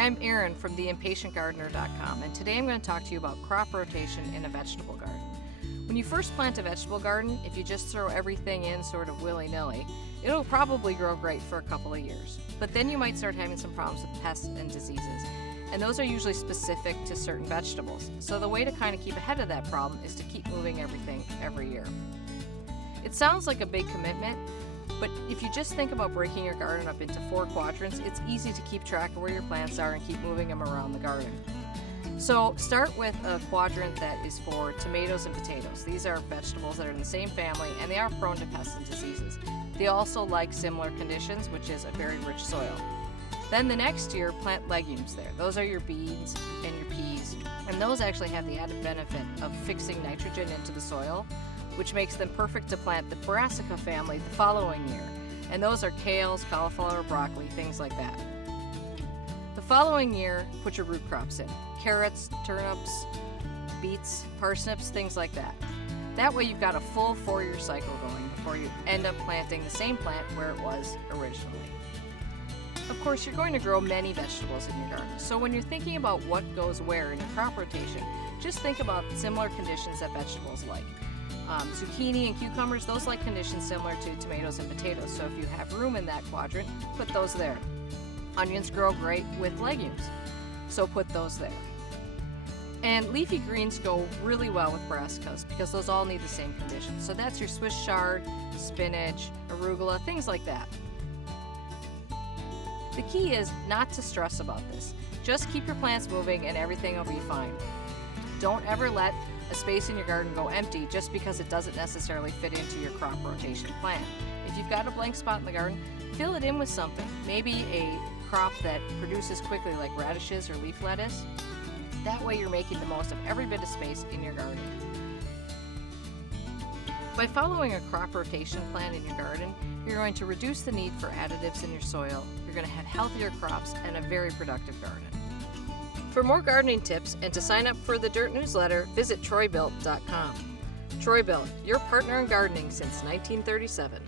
I'm Erin from theimpatientgardener.com, and today I'm going to talk to you about crop rotation in a vegetable garden. When you first plant a vegetable garden, if you just throw everything in sort of willy-nilly, it'll probably grow great for a couple of years. But then you might start having some problems with pests and diseases, and those are usually specific to certain vegetables. So the way to kind of keep ahead of that problem is to keep moving everything every year. It sounds like a big commitment, but if you just think about breaking your garden up into 4 quadrants, it's easy to keep track of where your plants are and keep moving them around the garden. So start with a quadrant that is for tomatoes and potatoes. These are vegetables that are in the same family and they are prone to pests and diseases. They also like similar conditions, which is a very rich soil. Then the next year, plant legumes there. Those are your beans and your peas, and those actually have the added benefit of fixing nitrogen into the soil, which makes them perfect to plant the brassica family the following year. And those are kales, cauliflower, broccoli, things like that. The following year, put your root crops in. Carrots, turnips, beets, parsnips, things like that. That way you've got a full 4-year cycle going before you end up planting the same plant where it was originally. Of course, you're going to grow many vegetables in your garden, so when you're thinking about what goes where in your crop rotation, just think about similar conditions that vegetables like. Zucchini and cucumbers, those like conditions similar to tomatoes and potatoes, so if you have room in that quadrant, put those there. Onions grow great with legumes, so put those there. And leafy greens go really well with brassicas because those all need the same conditions. So that's your Swiss chard, spinach, arugula, things like that. The key is not to stress about this. Just keep your plants moving and everything will be fine. Don't ever let a space in your garden go empty just because it doesn't necessarily fit into your crop rotation plan. If you've got a blank spot in the garden, fill it in with something. Maybe a crop that produces quickly like radishes or leaf lettuce. That way you're making the most of every bit of space in your garden. By following a crop rotation plan in your garden, you're going to reduce the need for additives in your soil, you're going to have healthier crops, and a very productive garden. For more gardening tips and to sign up for the Dirt newsletter, visit Troy-Bilt.com. Troy-Bilt, your partner in gardening since 1937.